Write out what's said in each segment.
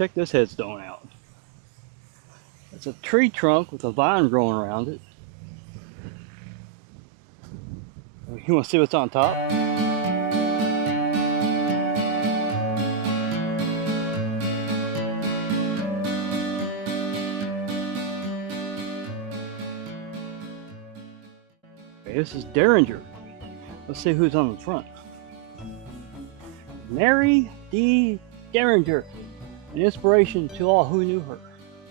check this headstone out. It's a tree trunk with a vine growing around it. You want to see what's on top? Okay, this is Dearringer. Let's see who's on the front. Mary D. Dearringer, an inspiration to all who knew her.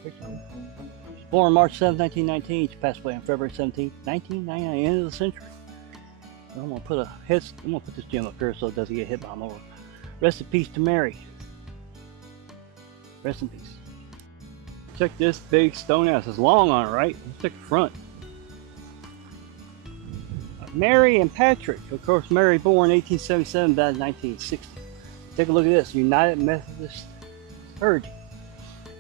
She was born March 7, 1919. She passed away on February 17, 1999, end of the century. So I'm gonna put this gem up here so it doesn't get hit by a mower. Rest in peace to Mary. Rest in peace. Check this big stone out. It says long on it, right? Let's check the front. Mary and Patrick. Of course, Mary born 1877, died in 1960. Take a look at this. United Methodist Clergy.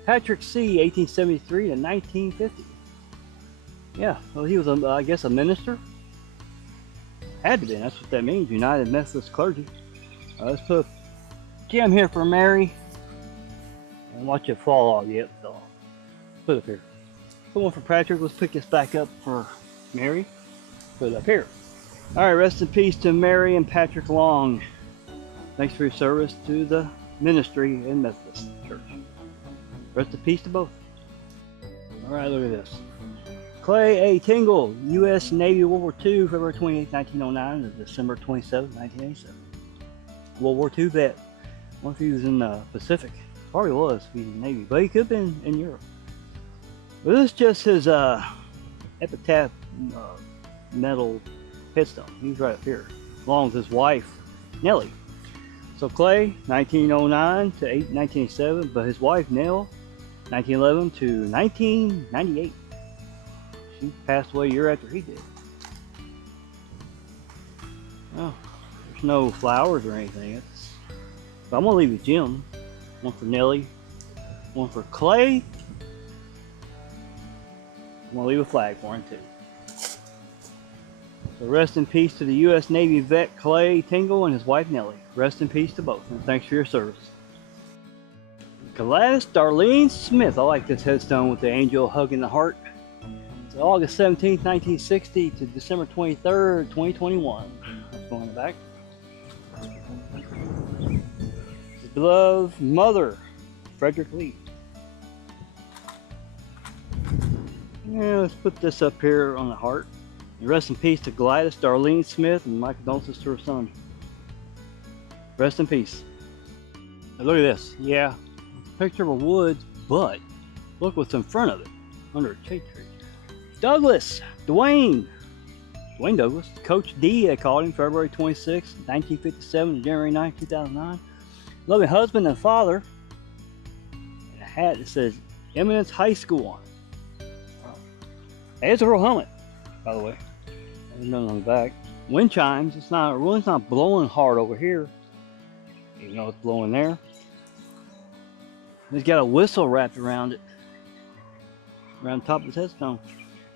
Patrick C. 1873 to 1950. Yeah, well, he was, I guess, a minister. Had to be. That's what that means. United Methodist Clergy. Let's put a gem here for Mary. And watch it fall off. Yep, so put it up here. Put one for Patrick. Let's pick this back up for Mary. Put it up here. Alright, rest in peace to Mary and Patrick Long. Thanks for your service to the ministry in Methodist Church. Rest in peace to both. Alright, look at this. Clay A. Tingle, U.S. Navy, World War II, February 28, 1909 to December 27, 1987. World War II vet. I wonder if he was in the Pacific. Probably was if he was in the Navy, but he could have been in Europe. But this is just his epitaph metal headstone. He's right up here, along with his wife, Nellie. So Clay, 1909 to 1987, but his wife, Nell, 1911 to 1998. She passed away a year after he did. Well, there's no flowers or anything. But I'm gonna leave a gem. One for Nellie, one for Clay. I'm gonna leave a flag for him too. So rest in peace to the U.S. Navy vet Clay Tingle and his wife Nellie. Rest in peace to both, and thanks for your service. Gladys Darlene Smith. I like this headstone with the angel hugging the heart. It's August 17, 1960 to December 23rd, 2021. Let's go on the back. His beloved mother, Frederick Lee. Yeah, let's put this up here on the heart. Rest in peace to Gladys Darlene Smith, and my condolences to her son. Rest in peace. Now look at this. Yeah, it's a picture of a woods, but look what's in front of it, under a shade tree. Douglas, Dwayne Douglas, Coach D, they called him, February 26, 1957 to January 9, 2009. Loving husband and father. And a hat that says Eminence High School on it. Wow. Hey, it's a real helmet, by the way. There's nothing on the back. Wind chimes. It's not blowing hard over here, even though it's blowing there. He's got a whistle wrapped around it, around the top of his headstone.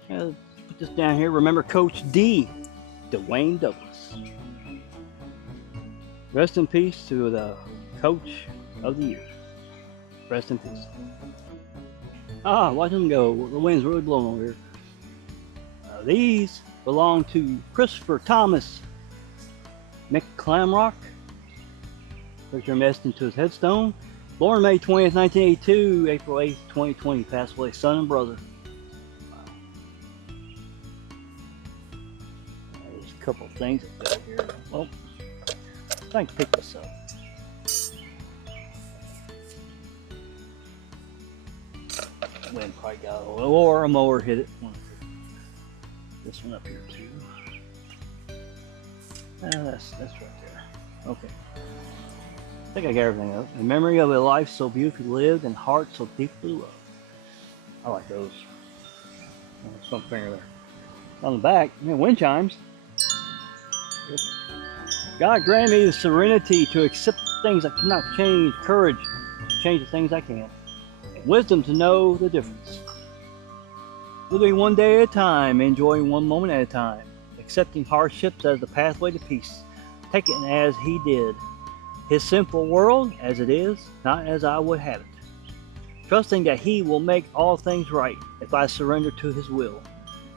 Yeah, let's put this down here. Remember Coach D, Dwayne Douglas. Rest in peace to the coach of the year. Rest in peace. Ah, watch him go. The wind's really blowing over here. These belong to Christopher Thomas McClamroch. Picture him etched into his headstone. Born May 20th, 1982, April 8th, 2020. Passed away, son and brother. Wow. There's a couple of things I've got here. Well, I can pick this up. Wind probably got a little, or a mower hit it. This one up here too. That's right there. Okay. I think I got everything up. In memory of a life so beautifully lived and heart so deeply loved. I like those. Some finger there. On the back, wind chimes. God grant me the serenity to accept things I cannot change, courage to change the things I can, and wisdom to know the difference. Living one day at a time, enjoying one moment at a time, accepting hardships as the pathway to peace, taking as he did, his simple world as it is, not as I would have it. trusting that he will make all things right if I surrender to his will,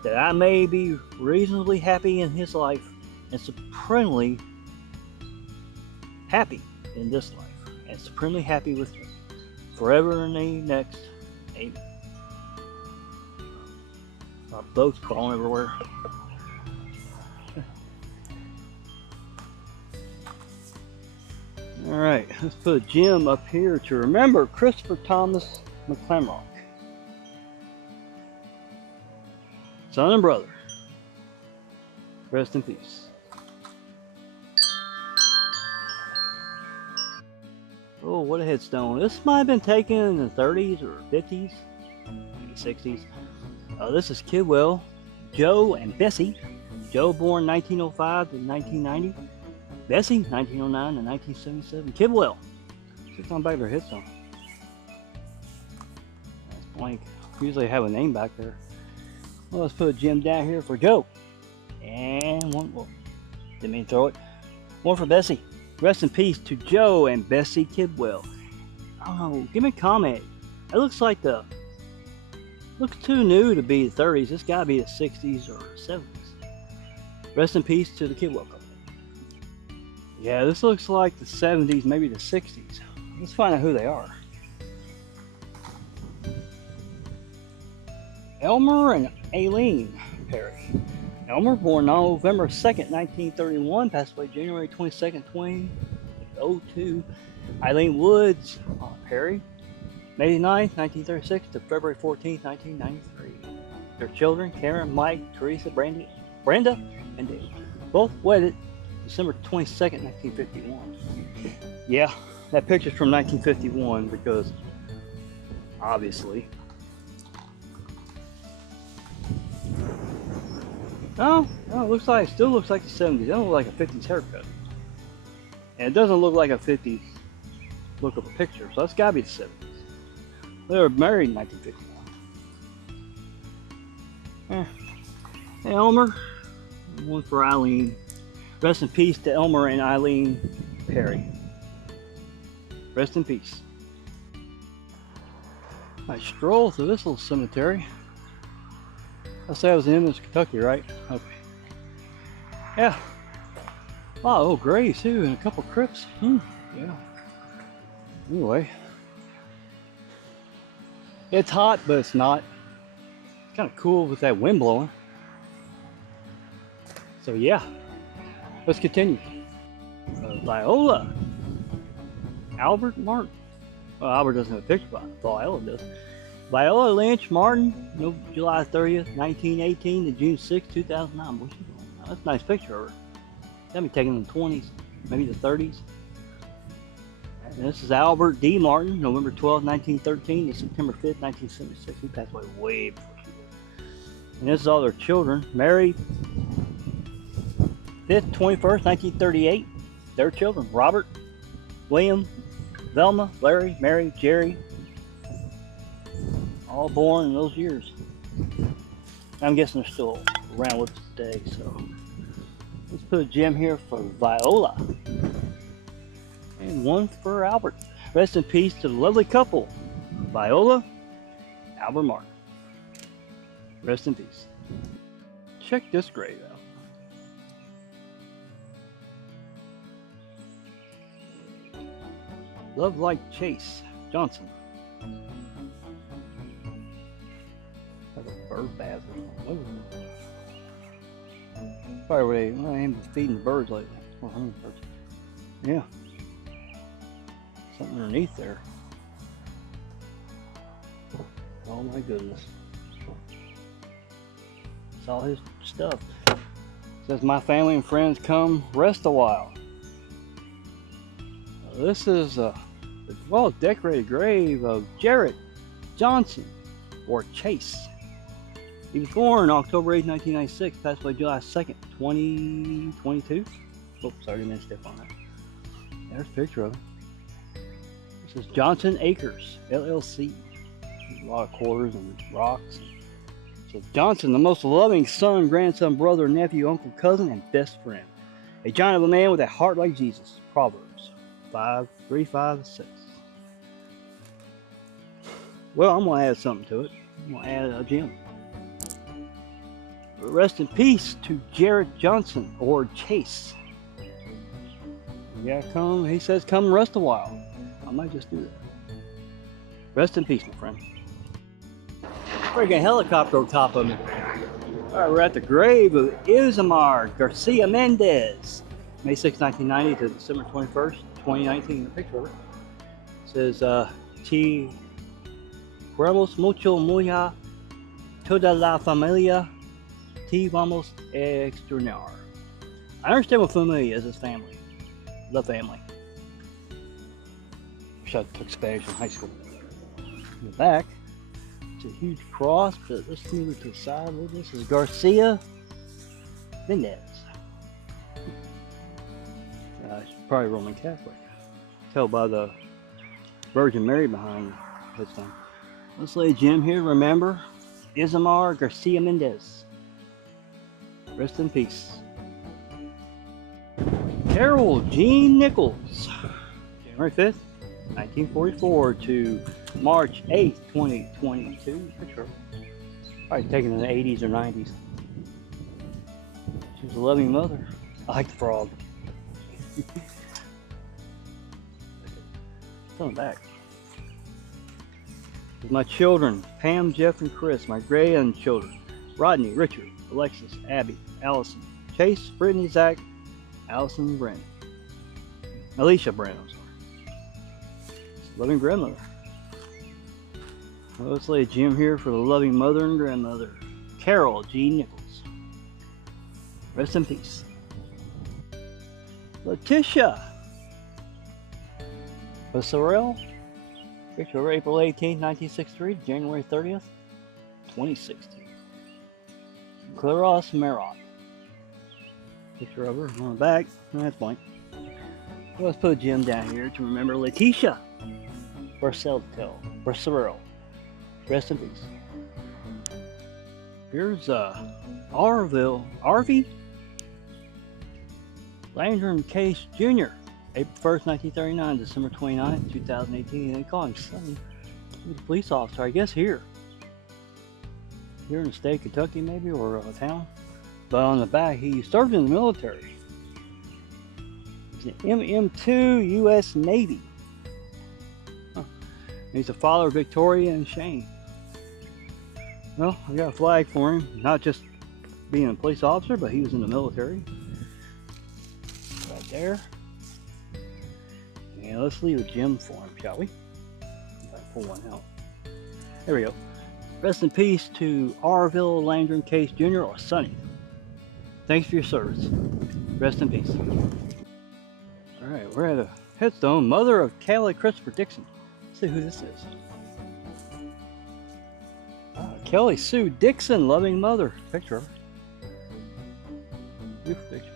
that I may be reasonably happy in his life and supremely happy in this life, and supremely happy with him forever and the next. Amen. Our boats crawling everywhere. Alright, let's put a gem up here to remember Christopher Thomas McClamroch, son and brother. Rest in peace. Oh, what a headstone. This might have been taken in the 30s or 50s, maybe 60s. This is Kidwell, Joe and Bessie. Joe born 1905 to 1990. Bessie, 1909 to 1977. Kidwell. Sits on back of their headstone. That's blank. Usually have a name back there. Well, let's put a gem down here for Joe. And one more. Didn't mean to throw it. One for Bessie. Rest in peace to Joe and Bessie Kidwell. I don't know. Give me a comment. It looks like looks too new to be the 30s. This gotta be the 60s or 70s. Rest in peace to the Kidwell couple. Yeah, this looks like the 70s, maybe the 60s. Let's find out who they are. Elmer and Allene Perry. Elmer, born November 2nd, 1931, passed away January 22nd, 2002. Allene Woods Perry, May 9th, 1936 to February 14th, 1993. Their children, Karen, Mike, Teresa, Brenda, and Dave. Both wedded December 22nd, 1951. Yeah, that picture's from 1951 because, obviously. No, it still looks like the 70s. It doesn't look like a 50s haircut. And it doesn't look like a 50s look of a picture, so that's gotta be the 70s. They were married in 1951. Elmer, one for Allene. Rest in peace to Elmer and Allene Perry. Rest in peace. I stroll through this little cemetery. I say I was in Eminence, Kentucky, right? Okay. Yeah. Wow, old graves too, and a couple crypts. Yeah. Anyway. It's hot, but it's not. It's kind of cool with that wind blowing. So yeah. Let's continue. Viola. Albert Martin. Well, Albert doesn't have a picture, but Viola does. Viola Lynch Martin, July 30th, 1918 to June 6th, 2009. What's she doing? Oh, that's a nice picture of her. That'd be taken in the 20s, maybe the 30s. And this is Albert D. Martin, November 12th, 1913 to September 5th, 1976. He passed away way before she did. And this is all their children. Mary 5th, 21st, 1938. Their children. Robert, William, Velma, Larry, Mary, Jerry. All born in those years. I'm guessing they're still around with us today, so let's put a gem here for Viola. And one for Albert. Rest in peace to the lovely couple, Viola, Albert Martin. Rest in peace. Check this grave out. Love like Chase Johnson. Bird bathroom. Probably where they ain't been feeding the birds lately. Or hummingbirds. Yeah. Something underneath there. Oh my goodness. It's all his stuff. It says my family and friends come rest a while. This is a well decorated grave of Jared Johnson or Chase. He was born October 8, 1996, passed away July 2nd, 2022. Oops, sorry, I didn't step on that. There's a picture of him. This is Johnson Acres, LLC. A lot of quarters and rocks. So Johnson, the most loving son, grandson, brother, nephew, uncle, cousin, and best friend. A giant of a man with a heart like Jesus. Proverbs 5:3, 5, 6. Well, I'm gonna add something to it. I'm gonna add a gem. Rest in peace to Jared Johnson, or Chase. Yeah, he says come rest a while. I might just do that. Rest in peace, my friend. Freaking helicopter on top of me. Alright, we're at the grave of Iszamar Garcia-Mendez. May 6, 1990 to December 21st, 2019. The picture of it says, T. Queremos mucho muy toda la familia. T. Vamos a extrañar. I understand what familia is, his family. The family. Wish I took Spanish in high school. In the back, it's a huge cross, but let's move it to the side. This is Garcia-Mendez. She's probably Roman Catholic. Tell by the Virgin Mary behind the headstone. Let's lay a gem here. Remember, Iszamar Garcia-Mendez. Rest in peace. Carol Jean Nichols, January 5th, 1944 to March 8th, 2022. Picture. Probably taken in the 80s or 90s. She was a loving mother. I like the frog. It's on the back. With my children, Pam, Jeff, and Chris. My grandchildren, Rodney, Richard, Alexis, Abby, Allison, Chase, Brittany, Zach, Allison, and Brandon. Alicia Brandon, I'm sorry. Loving grandmother. Well, let's lay a gem here for the loving mother and grandmother, Carol G. Nichols. Rest in peace. Leticia Becerril, picture of April 18, 1963, January 30th, 2016. ClergyMarot. Picture of her on the back. That's blank. Let's put a gem down here to remember Leticia Becerril. Rest in peace. Here's Arvie Landan Case Jr. April 1st, 1939, December 29th, 2018. They call him Sonny. He was a police officer, I guess here in the state of Kentucky, maybe, or a town. But on the back, he served in the military. He's an MM2 U.S. Navy. Huh. He's a father of Victoria and Shane. Well, I got a flag for him. Not just being a police officer, but he was in the military. Right there. And let's leave a gem for him, shall we? If I pull one out. There we go. Rest in peace to Arvie Landan Case Jr. or Sonny. Thanks for your service. Rest in peace. Alright, we're at a headstone. Mother of Kellie Christopher Dixon. Let's see who this is. Kellie Sue Dixon, loving mother. Picture of her. Beautiful picture.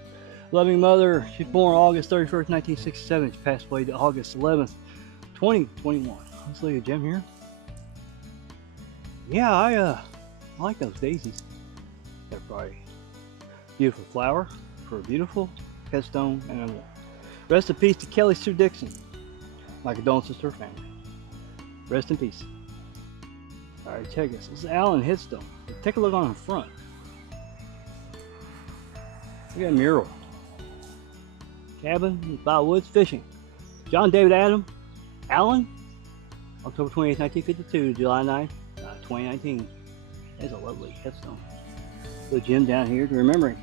Loving mother. She's born August 31st, 1967. She passed away August 11th, 2021. Let's leave a gem here. Yeah, I like those daisies. They're probably beautiful flower for a beautiful headstone and a wall. Rest in peace to Kellie Sue Dixon. My condolences to her family. Rest in peace. Alright, check this. This is Allene headstone. Take a look on the front. We got a mural. Cabin by woods fishing. John David Allene, October 28, 1952 to July 9, 2019. There's a lovely headstone. Put a gem down here to remember him.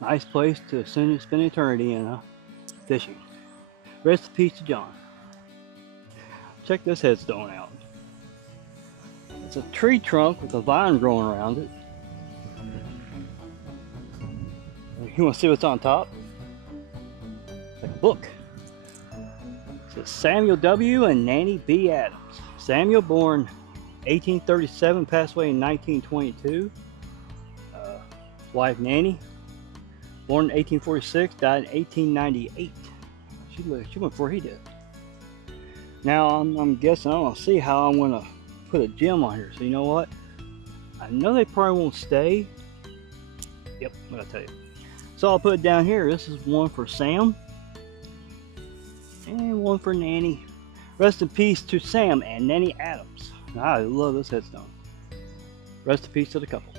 Nice place to spend eternity in fishing. Rest in peace to John. Check this headstone out. It's a tree trunk with a vine growing around it. You want to see what's on top? It's like a book. It says Samuel W. and Nannie B. Adams. Samuel, born 1837, passed away in 1922. Wife Nannie, born in 1846, died in 1898. She went before he did. Now I'm guessing I want to see how I'm gonna put a gem on here. So you know what? I know they probably won't stay. Yep, I'm gonna tell you. So I'll put it down here. This is one for Sam and one for Nannie. Rest in peace to Sam and Nannie Adams. I love this headstone. Rest in peace to the couple.